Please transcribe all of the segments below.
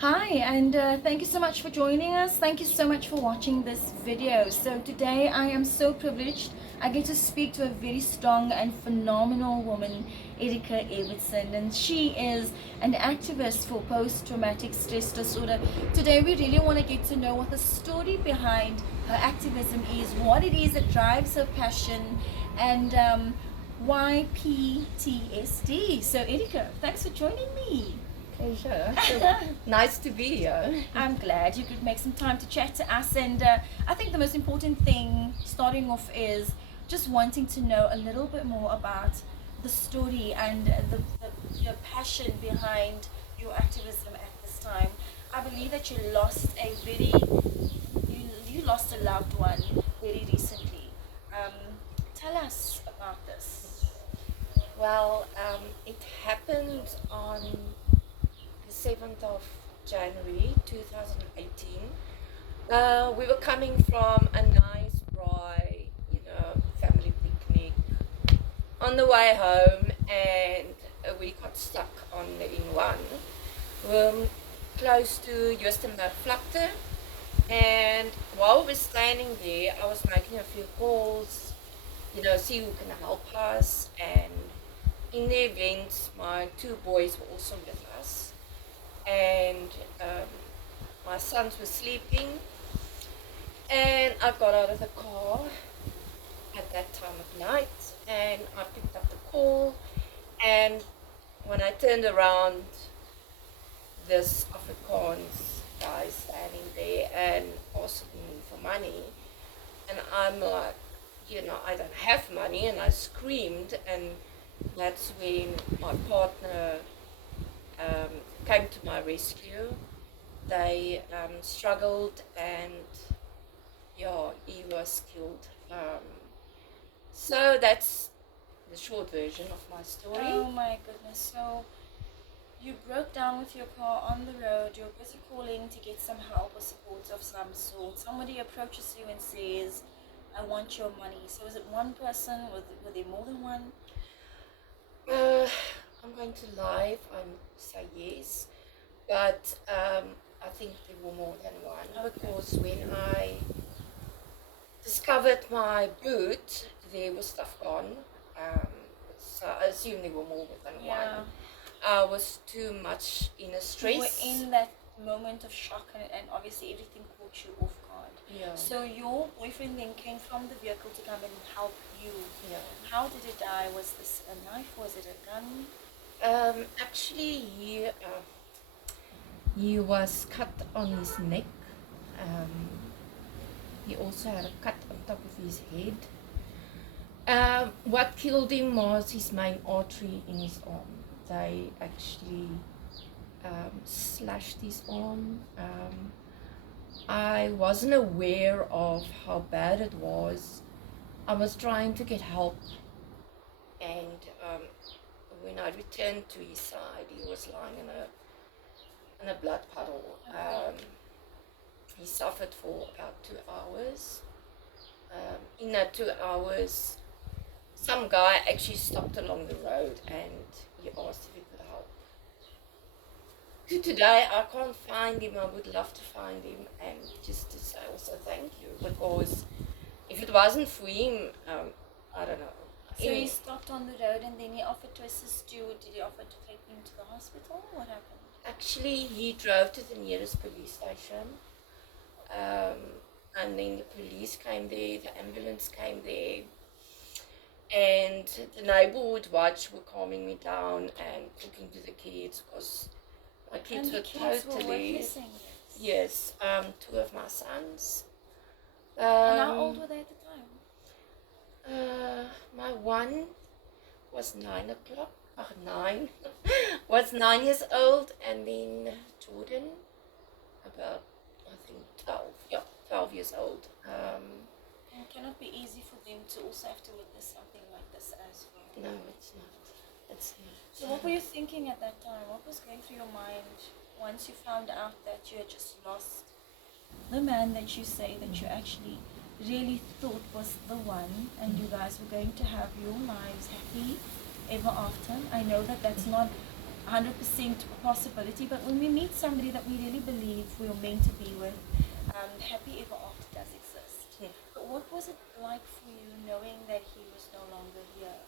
Hi, and thank you so much for joining us. Thank you so much for watching this video. So today I am so privileged. I get to speak to a very strong and phenomenal woman, Erica Everson, and she is an activist for post-traumatic stress disorder. Today we really want to get to know what the story behind her activism is, what it is that drives her passion, and why PTSD. So Erica, thanks for joining me. Pleasure. Nice to be here. I'm glad you could make some time to chat to us. And I think the most important thing starting off is just wanting to know a little bit more about the story and the passion behind your activism at this time. I believe that you lost a loved one very recently. Um, Tell us about this. Well, it happened on the 7th of January 2018. We were coming from a nice, dry, family picnic on the way home, and we got stuck on the N1. We're close to Vlakte, and while we were standing there, I was making a few calls, see who can help us. And in the event, my two boys were also with us, and my sons were sleeping. And I got out of the car at that time of night, and I picked up the call. And when I turned around, this Afrikaans guy standing there and asking me for money, and I'm like, I don't have money, and I screamed. And that's when my partner came to my rescue. They struggled, and he was killed. So that's the short version of my story. Oh my goodness. So you broke down with your car on the road, you're busy calling to get some help or support of some sort. Somebody approaches you and says, I want your money. So is it one person? Were there more than one? I'm going to lie if I say yes, but I think there were more than one, because when I discovered my boot, there was stuff gone. So I assume there were more than one. I was too much in a stress. You were in that moment of shock, and obviously everything caught you off guard. Yeah. So your boyfriend then came from the vehicle to come and help you. Yeah. How did it die? Was this a knife? Was it a gun? Actually, he was cut on his neck. He also had a cut on top of his head. What killed him was his main artery in his arm. They actually slashed his arm. I wasn't aware of how bad it was. I was trying to get help, and when I returned to his side, he was lying in a blood puddle. He suffered for about 2 hours. In that 2 hours, some guy actually stopped along the road, and he asked if he could help. To today, I can't find him. I would love to find him, and just to say also thank you, because if it wasn't for him, I don't know. So he stopped on the road and then he offered to assist you. Did he offer to take him to the hospital? What happened? Actually, he drove to the nearest police station, and then the police came there, the ambulance came there, and the neighborhood watch were calming me down and talking to the kids, because my kids and were the kids totally were witnessing this. Yes, two of my sons. And how old were they at the time? My one was 9 o'clock. Nine was 9 years old, and then Jordan, about I think 12. Yeah, 12 years old. It cannot be easy for them to also have to witness something like this as well. No, it's not. It's not. So what were you thinking at that time? What was going through your mind once you found out that you had just lost the man that you say that you actually really thought was the one, and you guys were going to have your lives happy ever after? I know that that's not 100% possibility, but when we meet somebody that we really believe we're meant to be with, happy ever after does exist. Yeah. But what was it like for you knowing that he was no longer here?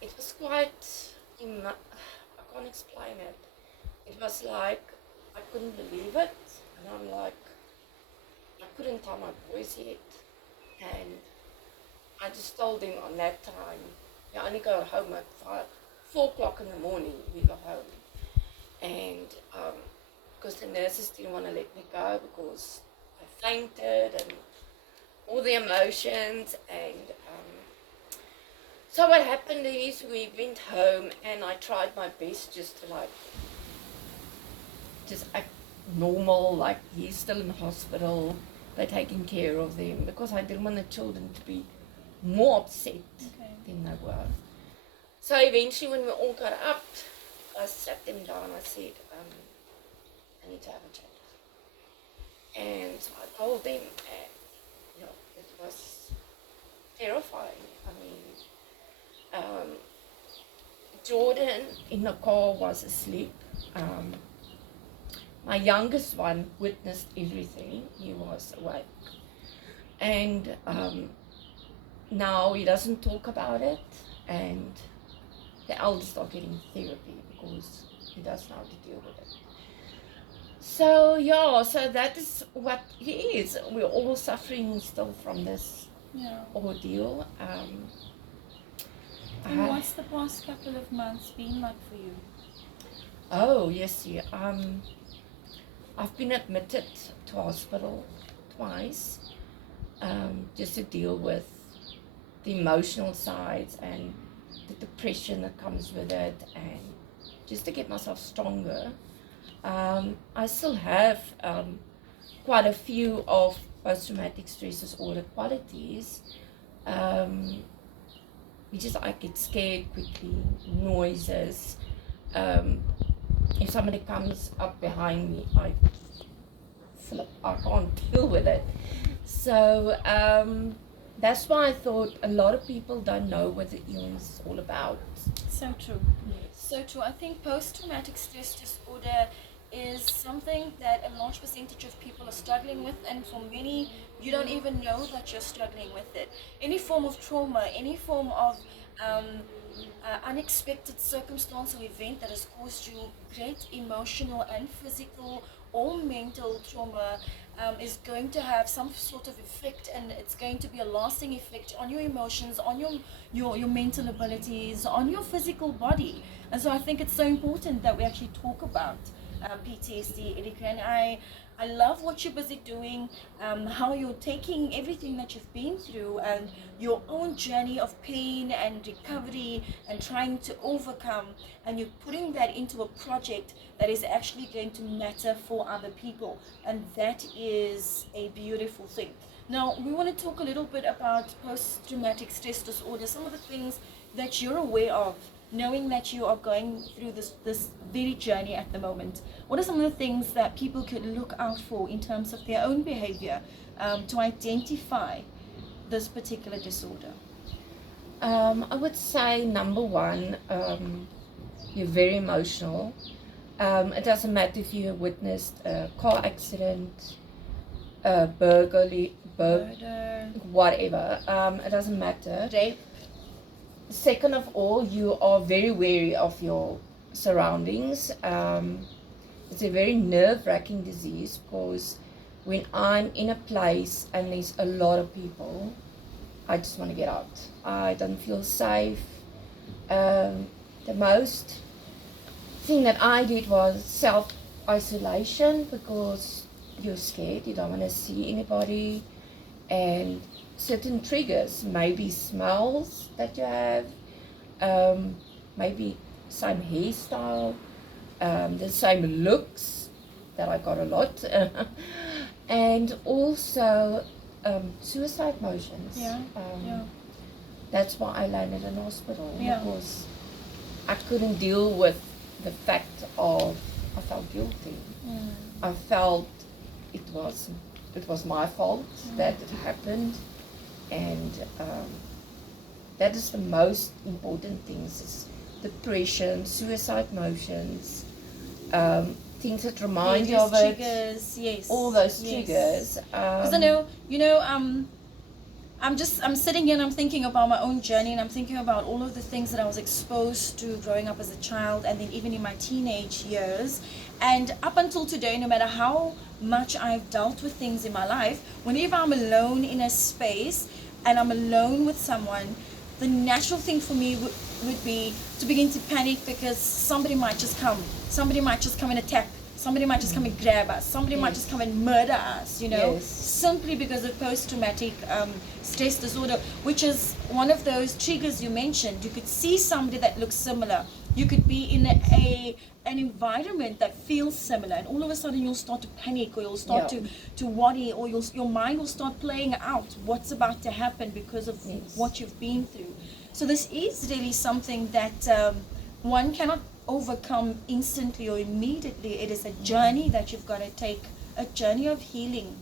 It was quite, I can't explain it. It was like, I couldn't believe it, and I'm like, I couldn't tell my boys yet, and I just told them on that time, I only got home at 4 o'clock in the morning, we got home, and because the nurses didn't want to let me go because I fainted and all the emotions, and so what happened is we went home and I tried my best just to just act normal, like he's still in hospital, they're taking care of them, because I didn't want the children to be more upset than they were. So eventually when we all got up, I sat them down, I said, I need to have a chat. And so I told them, and it was terrifying. I mean, Jordan in the car was asleep. My youngest one witnessed everything. He was awake. And now he doesn't talk about it, and the eldest are getting therapy because he doesn't know how to deal with it. So so that is what he is. We're all suffering still from this ordeal. And what's the past couple of months been like for you? Oh, yes, yeah. I've been admitted to hospital twice, just to deal with the emotional sides and the depression that comes with it, and just to get myself stronger. I still have quite a few of post-traumatic stress disorder qualities. I get scared quickly, noises. If somebody comes up behind me, I flip, I can't deal with it. So that's why I thought a lot of people don't know what the illness is all about. So true. So true. I think post-traumatic stress disorder is something that a large percentage of people are struggling with, and for many, you don't even know that you're struggling with it. Any form of trauma, any form of unexpected circumstance or event that has caused you great emotional and physical or mental trauma is going to have some sort of effect, and it's going to be a lasting effect on your emotions, on your mental abilities, on your physical body. And so I think it's so important that we actually talk about PTSD, Erica, and I love what you're busy doing, how you're taking everything that you've been through and your own journey of pain and recovery and trying to overcome, and you're putting that into a project that is actually going to matter for other people, and that is a beautiful thing. Now, we want to talk a little bit about post-traumatic stress disorder, some of the things that you're aware of, knowing that you are going through this very journey at the moment. What are some of the things that people could look out for in terms of their own behavior to identify this particular disorder? I would say number one, you're very emotional. It doesn't matter if you witnessed a car accident, a burglary, Murder, whatever. It doesn't matter. rape. Second of all, you are very wary of your surroundings. It's a very nerve-wracking disease, because when I'm in a place and there's a lot of people, I just want to get out. I don't feel safe. The most thing that I did was self-isolation, because you're scared, you don't want to see anybody, and certain triggers, maybe smells that you have, maybe same hairstyle, the same looks that I got a lot, and also suicide motions. That's why I landed in hospital, because I couldn't deal with the fact of I felt guilty. I felt it was my fault that it happened, and that is the most important things, is depression, suicide motions, things that remind you of it, triggers, yes, all those yes. triggers. Because I know, I'm sitting here and I'm thinking about my own journey, and I'm thinking about all of the things that I was exposed to growing up as a child, and then even in my teenage years, and up until today, no matter how much I've dealt with things in my life, whenever I'm alone in a space and I'm alone with someone, the natural thing for me would be to begin to panic, because somebody might just come and attack, somebody might just come and grab us, somebody might just come and murder us, simply because of post-traumatic stress disorder, which is one of those triggers you mentioned. You could see somebody that looks similar, you could be in an environment that feels similar, and all of a sudden you'll start to panic, or you'll start to worry, or your mind will start playing out what's about to happen because of what you've been through. So this is really something that one cannot overcome instantly or immediately. It is a journey that you've got to take, a journey of healing.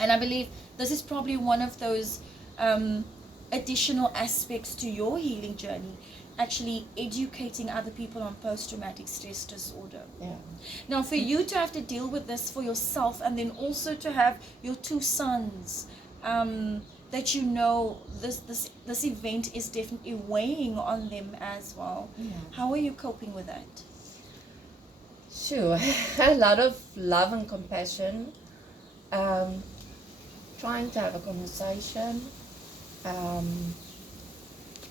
And I believe this is probably one of those additional aspects to your healing journey, actually educating other people on post-traumatic stress disorder. Yeah. Now, for you to have to deal with this for yourself, and then also to have your two sons, that this event is definitely weighing on them as well. Yeah. How are you coping with that? Sure, a lot of love and compassion. Trying to have a conversation.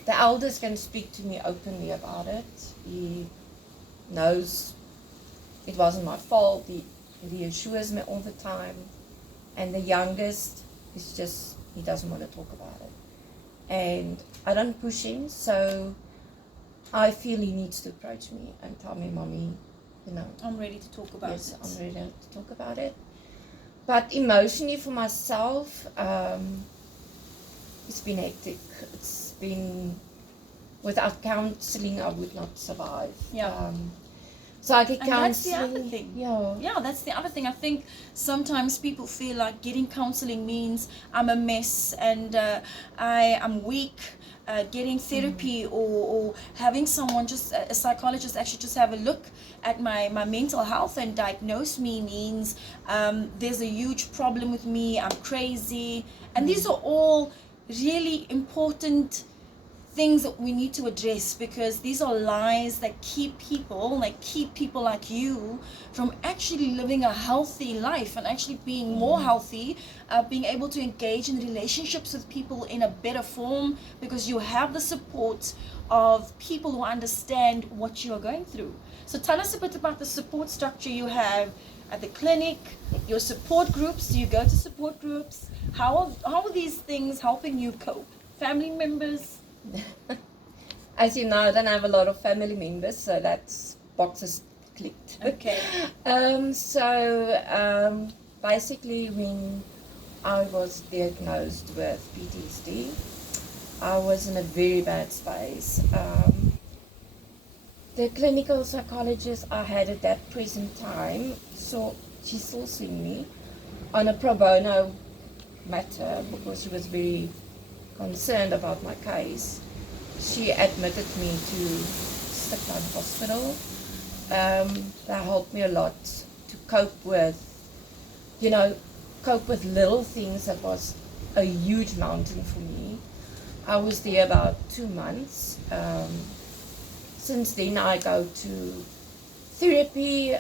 The eldest can speak to me openly about it. He knows it wasn't my fault. He reassures me all the time. And the youngest is just, he doesn't want to talk about it. And I don't push him, so I feel he needs to approach me and tell me, Mommy, I'm ready to talk about it. Yes, I'm ready to talk about it. But emotionally for myself, it's been hectic. It's been, without counseling, I would not survive. Yeah. So I get counseling. That's the other thing. Yeah, that's the other thing. I think sometimes people feel like getting counseling means I'm a mess and I'm weak. Getting therapy or having someone, just a psychologist, actually just have a look at my mental health and diagnose me means there's a huge problem with me, I'm crazy. And these are all really important things that we need to address, because these are lies that keep people like you from actually living a healthy life and actually being more healthy, being able to engage in relationships with people in a better form, because you have the support of people who understand what you are going through. So tell us a bit about the support structure you have at the clinic, your support groups. Do you go to support groups? How are these things helping you cope? Family members? As you know, I don't have a lot of family members, so that's boxes clicked. Okay. Basically, when I was diagnosed with PTSD, I was in a very bad space. The clinical psychologist I had at that present time, so she still seeing me on a pro bono matter, because she was very concerned about my case. She admitted me to Stikland Hospital. That helped me a lot to cope with little things. That was a huge mountain for me. I was there about 2 months. Since then I go to therapy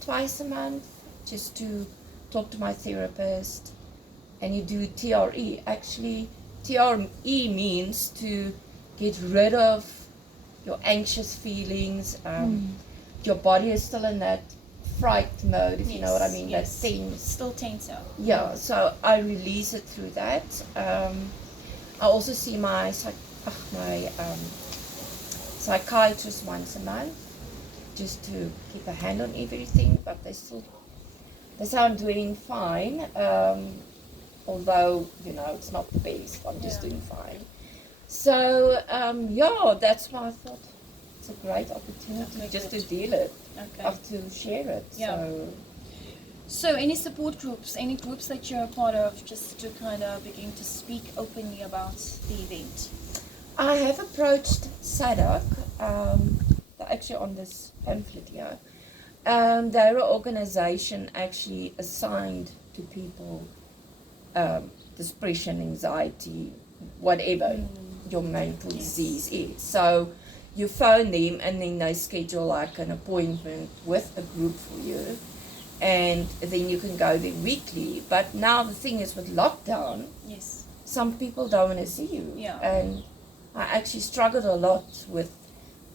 twice a month, just to talk to my therapist. And you do TRE. Actually, TRE means to get rid of your anxious feelings. Your body is still in that fright mode, if you know what I mean. Yes. That tense. Still tense out. Yeah, so I release it through that. I also see my psychiatrist once a month, just to keep a hand on everything. But they say I'm doing fine. Although, it's not the best, I'm just doing fine. So, that's why I thought it's a great opportunity just to deal it, to share it. Yeah. So any support groups, any groups that you're a part of, just to kind of begin to speak openly about the event? I have approached SADC, they're actually on this pamphlet here. They're an organization actually assigned to people, depression, anxiety, whatever your mental disease is. So you phone them and then they schedule like an appointment with a group for you, and then you can go there weekly. But now the thing is, with lockdown, Yes. some people don't want to see you. Yeah. And I actually struggled a lot with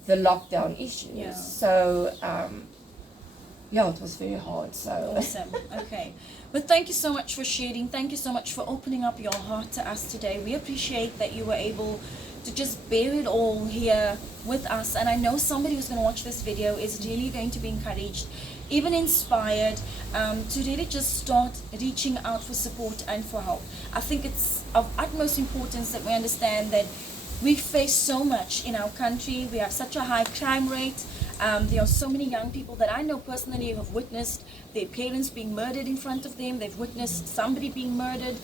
the lockdown issues. Yeah. So, yeah, it was very hard. So Awesome. Okay. But thank you so much for sharing. Thank you so much for opening up your heart to us today. We appreciate that you were able to just bear it all here with us. And I know somebody who's going to watch this video is really going to be encouraged, even inspired, to really just start reaching out for support and for help. I think it's of utmost importance that we understand that we face so much in our country. We have such a high crime rate. There are so many young people that I know personally who have witnessed their parents being murdered in front of them. They've witnessed somebody being murdered.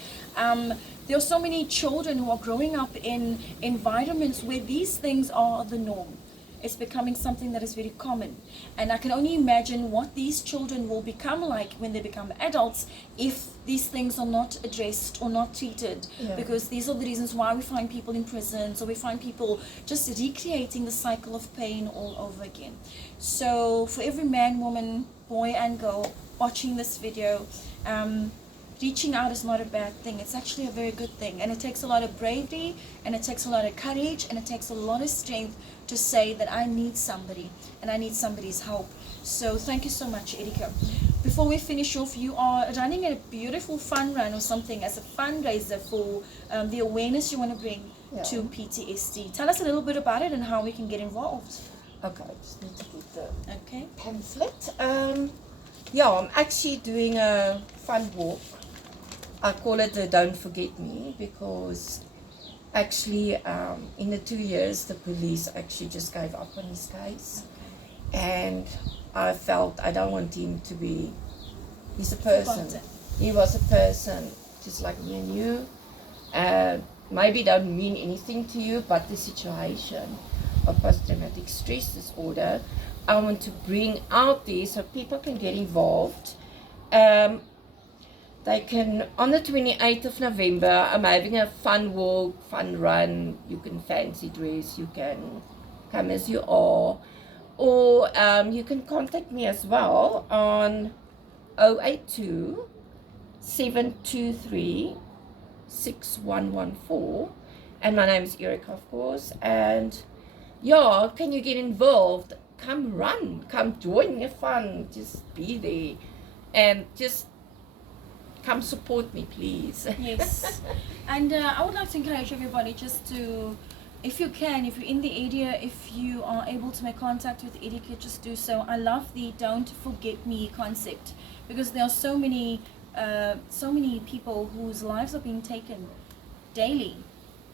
There are so many children who are growing up in environments where these things are the norm. It's becoming something that is very common. And I can only imagine what these children will become like when they become adults if these things are not addressed or not treated. Yeah. Because these are the reasons why we find people in prison. So we find people just recreating the cycle of pain all over again. So for every man, woman, boy and girl watching this video, reaching out is not a bad thing. It's actually a very good thing. And it takes a lot of bravery, and it takes a lot of courage, and it takes a lot of strength to say that I need somebody and I need somebody's help. So thank you so much, Erica. Before we finish off, you are running a beautiful fun run or something as a fundraiser for the awareness you want to bring to PTSD. Tell us a little bit about it and how we can get involved. okay, I just need to get the Okay. pamphlet. Yeah, I'm actually doing a fun walk. I call it the Don't Forget Me because actually in the 2 years the police actually just gave up on his case. And I felt I don't want him to be, he's a person. Forgotten. He was a person just like me and you. Maybe don't mean anything to you, but the situation of post-traumatic stress disorder, I want to bring out there so people can get involved. They can, on the 28th of November, I'm having a fun walk, fun run. You can fancy dress, you can come as you are. Or you can contact me as well on 082 723 6114. And my name is Erica, of course. And yeah, can you get involved? Come run, come join the fun, just be there. And just come support me, please. Yes. And I would like to encourage everybody just to, if you can, if you're in the area, if you are able to make contact with Erica, just do so. I love the Don't Forget Me concept because there are so many people whose lives are being taken daily,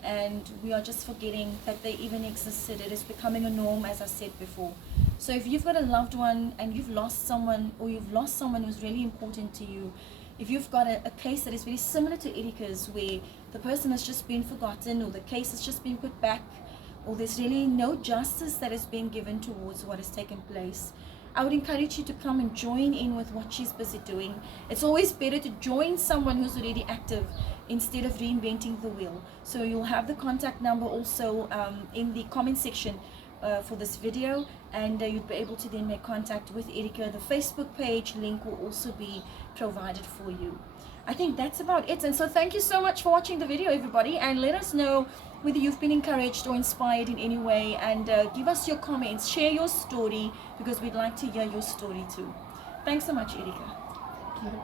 and we are just forgetting that they even existed. It is becoming a norm, as I said before. So if you've got a loved one and you've lost someone, or you've lost someone who's really important to you, if you've got a case that is very similar to Erica's, where the person has just been forgotten, or the case has just been put back, or there's really no justice that is being given towards what has taken place, I would encourage you to come and join in with what she's busy doing. It's always better to join someone who's already active instead of reinventing the wheel. So you'll have the contact number also in the comment section for this video, and you'd be able to then make contact with Erica. The Facebook page link will also be provided for you. I think that's about it. And so thank you so much for watching the video, everybody, and let us know whether you've been encouraged or inspired in any way, and give us your comments, share your story, because we'd like to hear your story too. Thanks so much, Erica. Thank you.